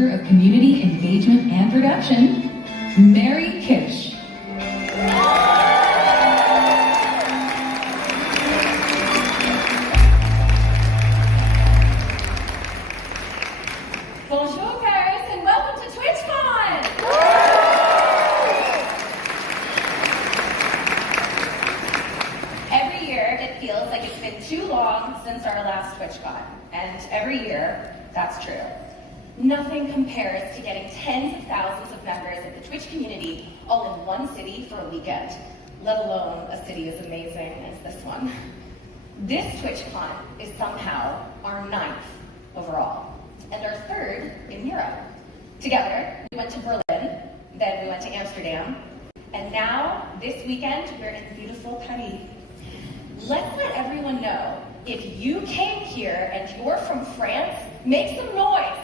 Director of Community Engagement and Production, Mary Kish. Bonjour, Paris, and welcome to TwitchCon! Every year, it feels like it's been too long since our last TwitchCon, and every year, that's true. Nothing compares to getting tens of thousands of members of the Twitch community all in one city for a weekend, let alone a city as amazing as this one. This TwitchCon is somehow our 9th overall, and our 3rd in Europe. Together, we went to Berlin, then we went to Amsterdam, and now, this weekend, we're in beautiful Paris. Let's let everyone know, if you came here and you're from France, make some noise.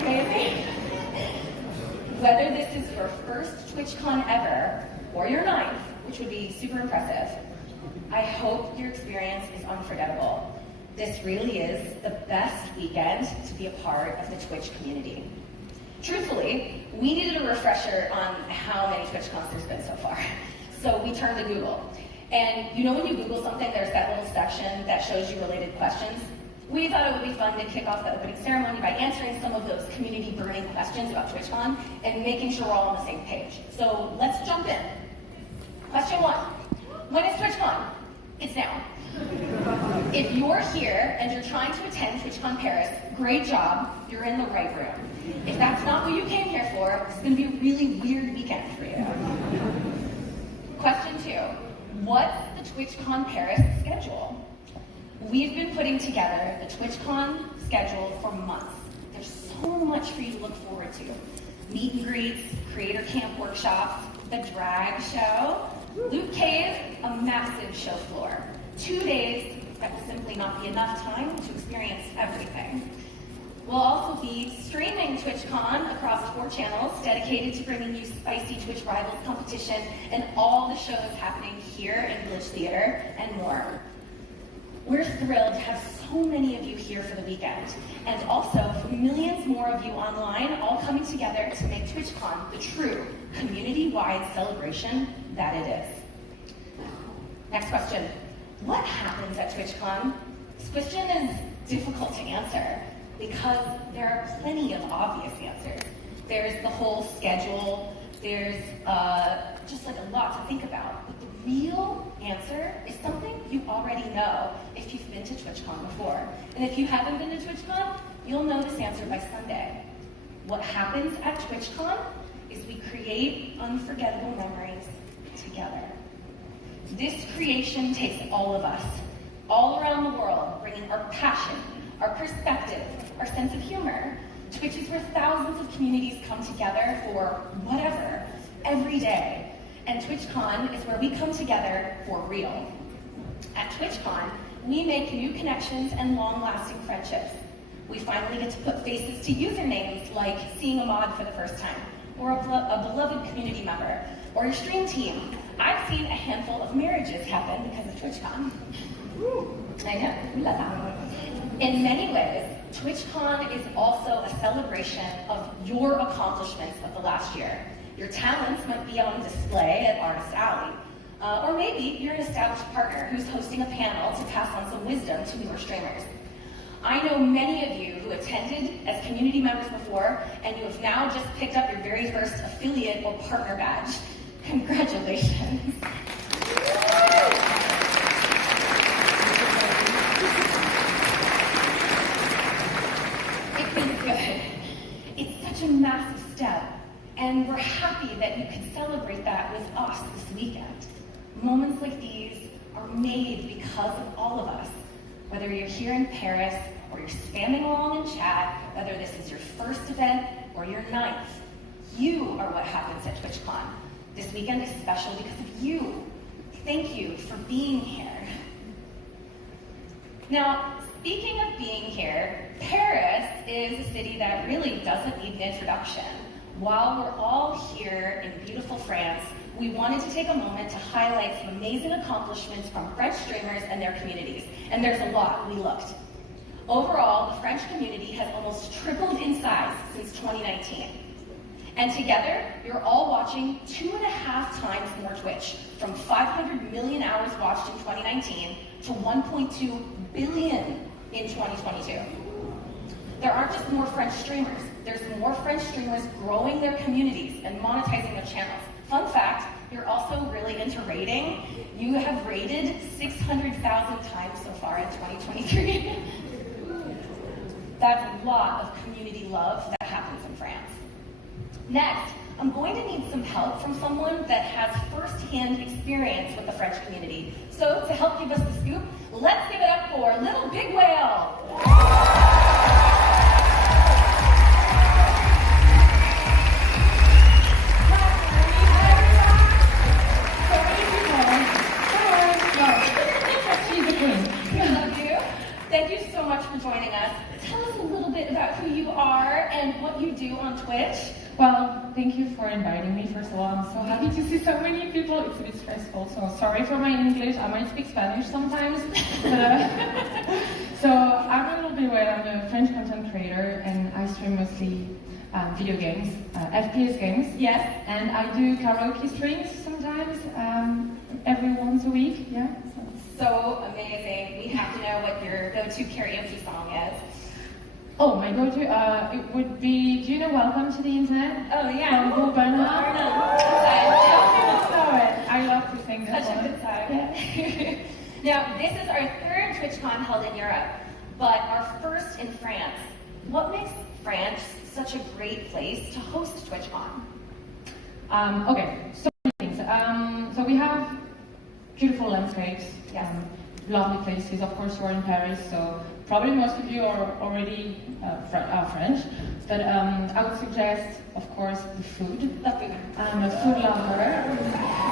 Amazing. Whether this is your first TwitchCon ever, or your 9th, which would be super impressive, I hope your experience is unforgettable. This really is the best weekend to be a part of the Twitch community. Truthfully, we needed a refresher on how many TwitchCons there's been so far. So we turned to Google. And you know when you Google something, there's that little section that shows you related questions? We thought it would be fun to kick off the opening ceremony by answering some of those community burning questions about TwitchCon and making sure we're all on the same page. So let's jump in. Question 1. When is TwitchCon? It's now. If you're here and you're trying to attend TwitchCon Paris, great job, you're in the right room. If that's not what you came here for, it's going to be a really weird weekend for you. Question 2. What's the TwitchCon Paris schedule? We've been putting together the TwitchCon schedule for months. There's so much for you to look forward to. Meet and greets, creator camp workshops, the drag show, Loot Cave, a massive show floor. 2 days that will simply not be enough time to experience everything. We'll also be streaming TwitchCon across 4 channels dedicated to bringing you spicy Twitch Rivals competition and all the shows happening here in Village Theater and more. We're thrilled to have so many of you here for the weekend, and also for millions more of you online, all coming together to make TwitchCon the true community-wide celebration that it is. Next question. What happens at TwitchCon? This question is difficult to answer because there are plenty of obvious answers. There's the whole schedule, there's just like a lot to think about. But the real answer is something you already know if you've been to TwitchCon before. And if you haven't been to TwitchCon, you'll know this answer by Sunday. What happens at TwitchCon is we create unforgettable memories together. This creation takes all of us, all around the world, bringing our passion, our perspective, our sense of humor. Twitch is where thousands of communities come together for whatever, every day. And TwitchCon is where we come together for real. At TwitchCon, we make new connections and long-lasting friendships. We finally get to put faces to usernames like seeing a mod for the first time, or a beloved community member, or your stream team. I've seen a handful of marriages happen because of TwitchCon. I know, we love that. In many ways, TwitchCon is also a celebration of your accomplishments of the last year. Your talents might be on display at Artist Alley. Or maybe you're an established partner who's hosting a panel to pass on some wisdom to newer streamers. I know many of you who attended as community members before, and you have now just picked up your very first affiliate or partner badge. Congratulations. It feels good. It's such a massive step, and we're happy that you could celebrate that with us this weekend. Moments like these are made because of all of us. Whether you're here in Paris, or you're spamming along in chat, whether this is your first event or your 9th, you are what happens at TwitchCon. This weekend is special because of you. Thank you for being here. Now, speaking of being here, Paris is a city that really doesn't need an introduction. while we're all here in beautiful France, we wanted to take a moment to highlight some amazing accomplishments from French streamers and their communities. And there's a lot. We looked. Overall, the French community has almost tripled in size since 2019. And together, you're all watching 2.5 times more Twitch, from 500 million hours watched in 2019 to 1.2 billion in 2022. There aren't just more French streamers. There's more French streamers growing their communities and monetizing their channels. Fun fact, you're also really into raiding. You have raided 600,000 times so far in 2023. That's a lot of community love that happens in France. Next, I'm going to need some help from someone that has first-hand experience with the French community. So to help give us the scoop, let's give it up for LittleBigWhale. Thank you so much for joining us. Tell us a little bit about who you are and what you do on Twitch. Well, thank you for inviting me, first of all. I'm so happy to see so many people. It's a bit stressful, so sorry for my English. I might speak Spanish sometimes. So I'm LittleBigWhale. I'm a French content creator, and I stream mostly video games, FPS games. Yes. And I do karaoke streams sometimes, every once a week, yeah. So amazing. We have to know what your go-to karaoke song is. Oh, my go-to, it would be, do you know Welcome to the Internet? Oh, yeah. From I love to sing this Such a good song. Yeah. Now, this is our third TwitchCon held in Europe, but our first in France. What makes France such a great place to host TwitchCon? Okay, so many things. So we have beautiful landscapes, yes. Lovely places. Of course, you're in Paris, so probably most of you are already French. But I would suggest, of course, the food. The food. I'm a food lover.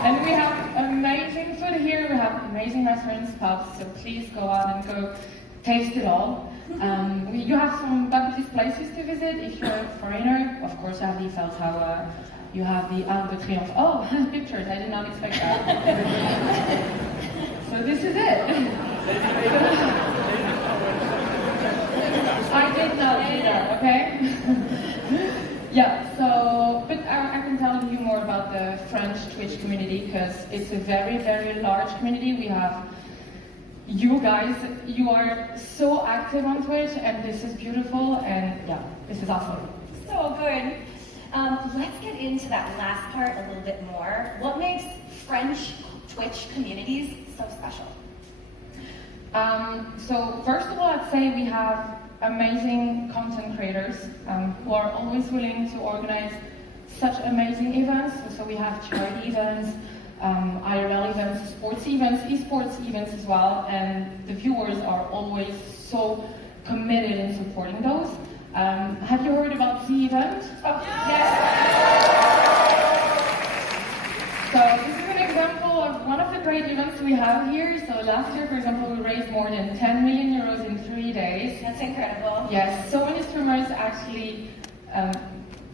And we have amazing food here. We have amazing restaurants, pubs, so please go out and go taste it all. You have some bucket list places to visit. If you're a foreigner, of course, you have the Eiffel Tower. You have the Arc de Triomphe. Oh, pictures. I did not expect that. So this is it. I did not do that, okay? Yeah, so, but I can tell you more about the French Twitch community because it's a very, very large community. We have you guys, you are so active on Twitch and this is beautiful and yeah, this is awesome. So good. Let's get into that last part a little bit more. What makes French Twitch communities so special? So first of all, I'd say we have amazing content creators who are always willing to organize such amazing events. So we have charity events, IRL events, sports events, esports events as well, and the viewers are always so committed in supporting those. Have you heard about the event? Oh, yes. So this is an example of one of the great events we have here. So last year, for example, we raised more than 10 million euros in 3 days. That's incredible. Yes, so many streamers actually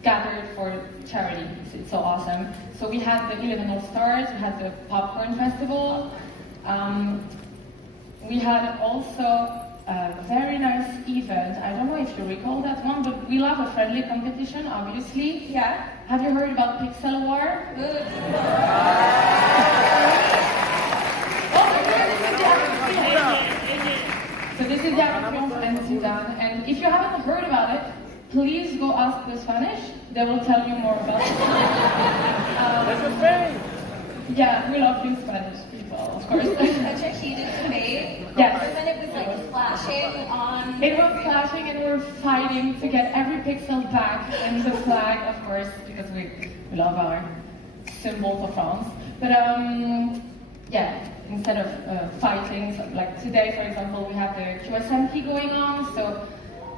gathered for charity. It's so awesome. So we had the 11 All Stars, we had the Popcorn Festival. We had also a very nice event. I don't know if you recall that one, but we love a friendly competition, obviously. Yeah. Have you heard about Pixel War? Good. So this is the Triomphe and Sudan. And if you haven't heard about it, please go ask the Spanish. They will tell you more about it. Yeah, we love you Spanish people, of course. Such a heated debate. Yes. And then it was like flashing on. It was flashing and we were fighting to get every pixel back and the flag, of course, because we love our symbol for France. But yeah, instead of fighting, so like today, for example, we have the QSMP going on. So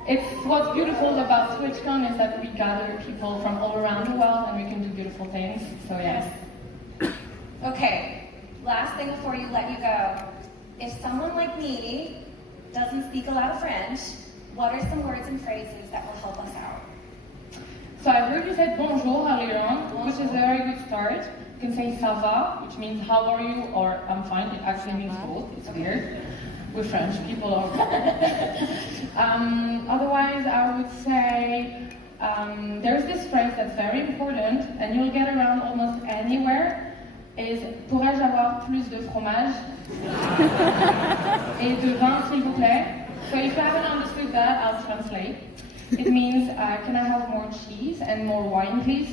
it's what's beautiful about TwitchCon is that we gather people from all around the world and we can do beautiful things. So yes. Okay, last thing before you let you go. If someone like me doesn't speak a lot of French, what are some words and phrases that will help us out? So I heard you said bonjour earlier on, which is a very good start. You can say ça va, which means how are you, or I'm fine. It actually means both. It's weird. We're French people are. Otherwise, I would say there's this phrase that's very important, and you'll get around almost anywhere. Is pourrais-je avoir plus de fromage et de vin, s'il vous plaît? So if you haven't understood that, I'll translate. It means, can I have more cheese and more wine, please?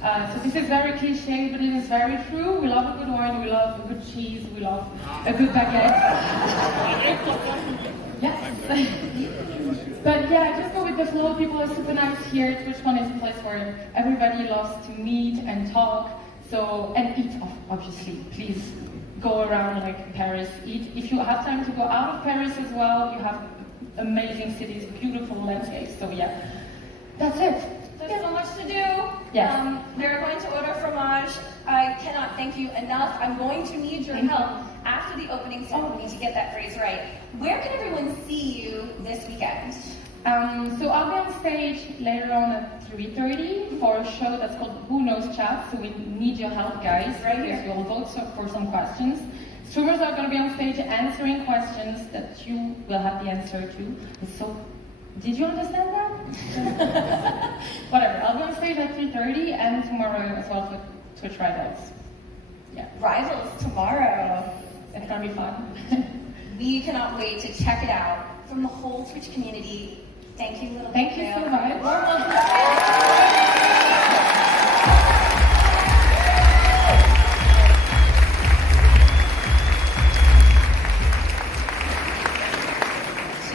So this is very cliche, but it is very true. We love a good wine, we love a good cheese, we love a good baguette. Yes. But yeah, just go with the flow. People are super nice here. TwitchCon is a place where everybody loves to meet and talk. So, and eat, obviously. Please go around like Paris, eat. If you have time to go out of Paris as well, you have amazing cities, beautiful landscapes. So yeah, that's it. There's so much to do. Yes. We're going to order fromage. I cannot thank you enough. I'm going to need your help after the opening ceremony to get that phrase right. Where can everyone see you this weekend? So I'll be on stage later on at 3:30 for a show that's called Who Knows Chat. So we need your help, guys. Right here. Because you'll vote for some questions. Streamers are going to be on stage answering questions that you will have the answer to. So, did you understand that? Whatever. I'll be on stage at 3:30 and tomorrow as well for Twitch Rivals. Yeah. Rivals tomorrow. It's going to be fun. We cannot wait to check it out. From the whole Twitch community, thank you, LittleBigWhale. Thank you so much.